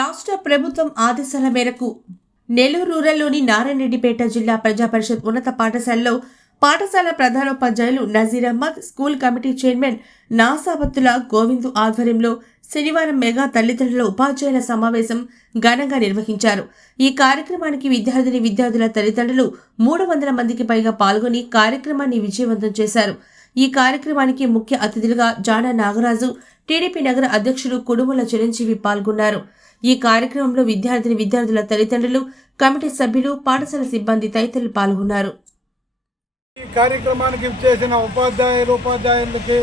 రాష్ట్ర ప్రభుత్వం ఆదేశాల మేరకు నెల్లూరు రూరల్లోని నారాయణరెడ్డిపేట జిల్లా ప్రజా పరిషత్ ఉన్నత పాఠశాలలో పాఠశాల ప్రధానోపాధ్యాయులు Nazir Ahmad school committee chairman Nasabattula Govindu ఆధ్వర్యంలో శనివారం మెగా తల్లిదండ్రుల ఉపాధ్యాయుల సమావేశం ఘనంగా నిర్వహించారు. ఈ కార్యక్రమానికి విద్యార్థిని విద్యార్థుల తల్లిదండ్రులు మూడు వందల మందికి పైగా పాల్గొని కార్యక్రమాన్ని విజయవంతం చేశారు. ఈ కార్యక్రమానికి ముఖ్య అతిథులుగా జానా నాగరాజు టీడీపీ నగర అధ్యక్షుడు కుడుముల చిరంజీవి పాల్గొన్నారు. ఈ కార్యక్రమంలో విద్యార్థిని విద్యార్థుల తల్లిదండ్రులు కమిటీ సభ్యులు పాఠశాల సిబ్బంది తదితరులు పాల్గొన్నారు. ఈ కార్యక్రమానికి చేసిన ఉపాధ్యాయులు ఉపాధ్యాయులకి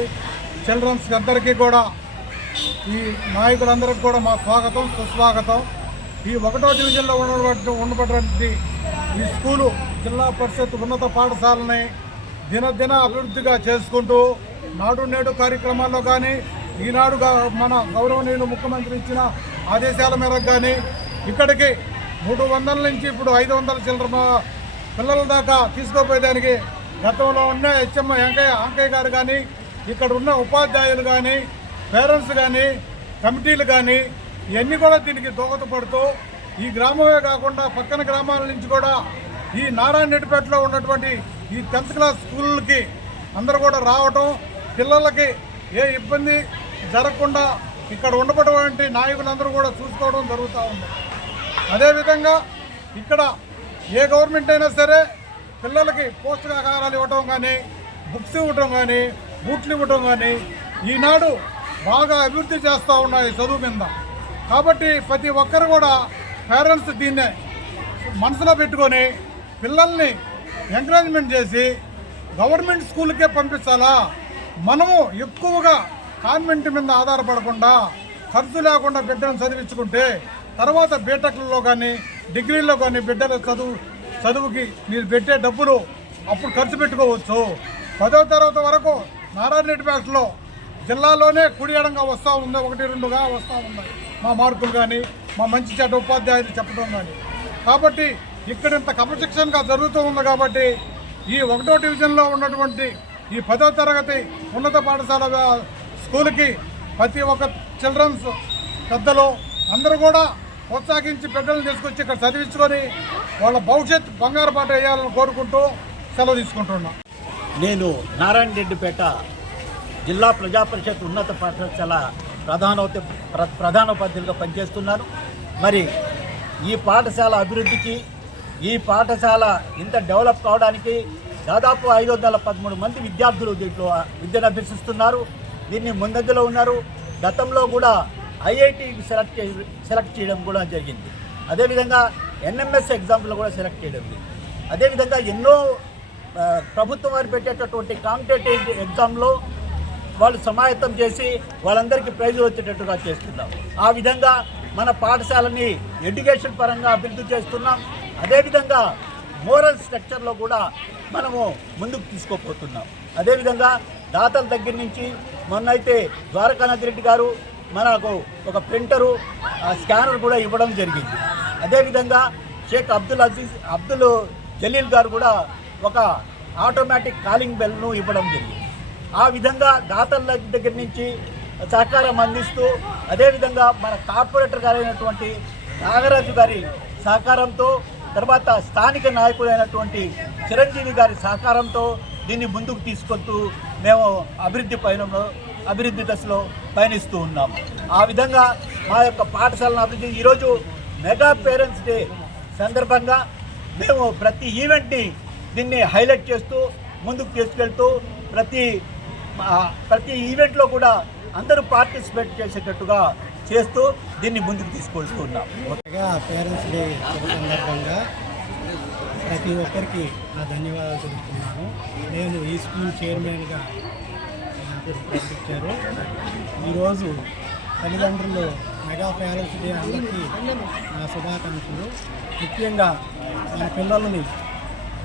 చిల్డ్రన్స్ అందరికీ కూడా ఈ నాయకులందరికీ కూడా మా స్వాగతం సుస్వాగతం. ఈ ఒకటో డివిజన్లో ఉండబడి ఉండబడినటువంటి ఈ స్కూలు జిల్లా పరిషత్ ఉన్నత పాఠశాలని దినదిన అభివృద్ధిగా చేసుకుంటూ నాడు నేడు కార్యక్రమాల్లో కానీ ఈనాడు మన గౌరవనీయులు ముఖ్యమంత్రి ఇచ్చిన ఆదేశాల మేరకు కానీ ఇక్కడికి మూడు వందల నుంచి ఇప్పుడు ఐదు వందల చిల్లర పిల్లల దాకా తీసుకోపోయేదానికి గతంలో ఉన్న హెచ్ఎం వెంకయ్య అంకయ్య గారు కానీ ఇక్కడ ఉన్న ఉపాధ్యాయులు కానీ పేరెంట్స్ కానీ కమిటీలు కానీ ఇవన్నీ కూడా దీనికి దోహదపడుతూ ఈ గ్రామమే కాకుండా పక్కన గ్రామాల నుంచి కూడా ఈ నారాయణపేటలో ఉన్నటువంటి ఈ టెన్త్ క్లాస్ స్కూళ్ళకి అందరూ కూడా రావటం పిల్లలకి ఏ ఇబ్బంది జరగకుండా ఇక్కడ ఉండబడినటువంటి నాయకులందరూ కూడా చూసుకోవడం జరుగుతూ ఉంది. అదేవిధంగా ఇక్కడ ఏ గవర్నమెంట్ అయినా సరే పిల్లలకి పోషకాహారాలు ఇవ్వటం కానీ బుక్స్ ఇవ్వటం కానీ బూట్లు ఇవ్వటం కానీ ఈనాడు బాగా అభివృద్ధి చేస్తూ ఉన్నాయి చదువు మీద. కాబట్టి ప్రతి ఒక్కరు కూడా పేరెంట్స్ దీన్నే మనసులో పెట్టుకొని పిల్లల్ని ఎంకరేజ్మెంట్ చేసి గవర్నమెంట్ స్కూల్కే పంపించాలా? మనము ఎక్కువగా కాన్వెంట్ మీద ఆధారపడకుండా ఖర్చు లేకుండా బిడ్డను చదివించుకుంటే తర్వాత బీటెక్లలో కానీ డిగ్రీల్లో కానీ బిడ్డల చదువు చదువుకి మీరు పెట్టే డబ్బులు అప్పుడు ఖర్చు పెట్టుకోవచ్చు. పదో తరగతి వరకు నారాయణరెడ్డి జిల్లాలోనే కుడి ఎడంగా వస్తూ ఉంది ఒకటి రెండుగా వస్తూ ఉన్నాయి. మా మార్కులు కానీ మా మంచి చెడ్డ ఉపాధ్యాయులు చెప్పడం కానీ కాబట్టి ఇక్కడ ఇంత క్రమశిక్షణగా జరుగుతూ ఉంది కాబట్టి ఈ ఒకటో డివిజన్లో ఉన్నటువంటి ఈ పదో తరగతి ఉన్నత పాఠశాల స్కూల్కి ప్రతి ఒక్క చిల్డ్రన్స్ పెద్దలు అందరూ కూడా ప్రోత్సహించి బిడ్డలను తీసుకొచ్చి ఇక్కడ చదివించుకొని వాళ్ళ భవిష్యత్ బంగారు పాట వేయాలని కోరుకుంటూ సెలవు తీసుకుంటున్నాం. నేను నారాయణ రెడ్డిపేట జిల్లా ప్రజా పరిషత్ ఉన్నత పాఠశాల ప్రధానోప ప్ర- ప్రధానోపాధ్యాయులుగా పనిచేస్తున్నాను. మరి ఈ పాఠశాల అభివృద్ధికి ఈ పాఠశాల ఇంత డెవలప్ కావడానికి దాదాపు ఐదు వందల పదమూడు మంది విద్యార్థులు దీంట్లో విద్యను అభ్యసిస్తున్నారు. దీన్ని ముందంజలో ఉన్నారు. గతంలో కూడా ఐఐటికి సెలెక్ట్ చే సెలెక్ట్ చేయడం కూడా జరిగింది. అదేవిధంగా ఎన్ఎంఎస్ ఎగ్జామ్స్లో కూడా సెలెక్ట్ చేయడం అదేవిధంగా ఎన్నో ప్రభుత్వం వారు పెట్టేటటువంటి కాంపిటేటివ్ ఎగ్జామ్లో వాళ్ళు సమాయత్తం చేసి వాళ్ళందరికీ ప్రైజులు వచ్చేటట్టుగా చేస్తున్నాం. ఆ విధంగా మన పాఠశాలని ఎడ్యుకేషన్ పరంగా అభివృద్ధి చేస్తున్నాం. అదేవిధంగా మోరల్ స్ట్రక్చర్లో కూడా మనము ముందుకు తీసుకోపోతున్నాం అదేవిధంగా దాతల దగ్గర నుంచి మొన్నైతే ద్వారకానాథ్ రెడ్డి గారు మనకు ఒక ప్రింటరు ఆ స్కానర్ కూడా ఇవ్వడం జరిగింది. అదేవిధంగా షేక్ అబ్దుల్ అజీజ్ అబ్దుల్ జలీల్ గారు కూడా ఒక ఆటోమేటిక్ కాలింగ్ బెల్ను ఇవ్వడం జరిగింది. ఆ విధంగా దాతల దగ్గర నుంచి సహకారం అందిస్తూ అదేవిధంగా మన కార్పొరేటర్ గారైనటువంటి నాగరాజు గారి సహకారంతో తర్వాత స్థానిక నాయకుడైనటువంటి చిరంజీవి గారి సహకారంతో దీన్ని ముందుకు తీసుకొస్తూ మేము అభివృద్ధి పయనంలో అభివృద్ధి దశలో పయనిస్తూ ఉన్నాము ఆ విధంగా మా యొక్క పాఠశాలను అభివృద్ధి ఈరోజు మెగా పేరెంట్స్ డే సందర్భంగా మేము ప్రతి ఈవెంట్ని దీన్ని హైలైట్ చేస్తూ ముందుకు తీసుకెళ్తూ ప్రతి ప్రతి ఈవెంట్లో కూడా అందరూ పార్టిసిపేట్ చేసేటట్టుగా చేస్తూ దీన్ని ముందుకు తీసుకొస్తూ ఉన్నాం. పేరెంట్స్ డే సందర్భంగా ప్రతి ఒక్కరికి నా ధన్యవాదాలు తెలుపుతున్నాను. నేను ఈ స్కూల్ చైర్మన్గా నాకు ఈరోజు తల్లిదండ్రులు మెగా పేరెంట్స్ డే అందరికీ నా శుభాకాంక్షలు. ముఖ్యంగా మన పిల్లల్ని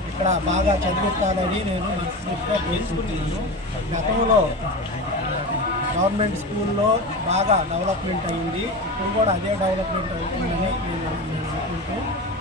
ఇక్కడ బాగా చదివిస్తారని నేను మనస్ఫూర్తిగా కోరుకుంటున్నాను. గతంలో గవర్నమెంట్ స్కూల్లో బాగా డెవలప్మెంట్ అయింది. ఇప్పుడు కూడా అదే డెవలప్మెంట్ అవుతుందని నేను అనుకుంటూ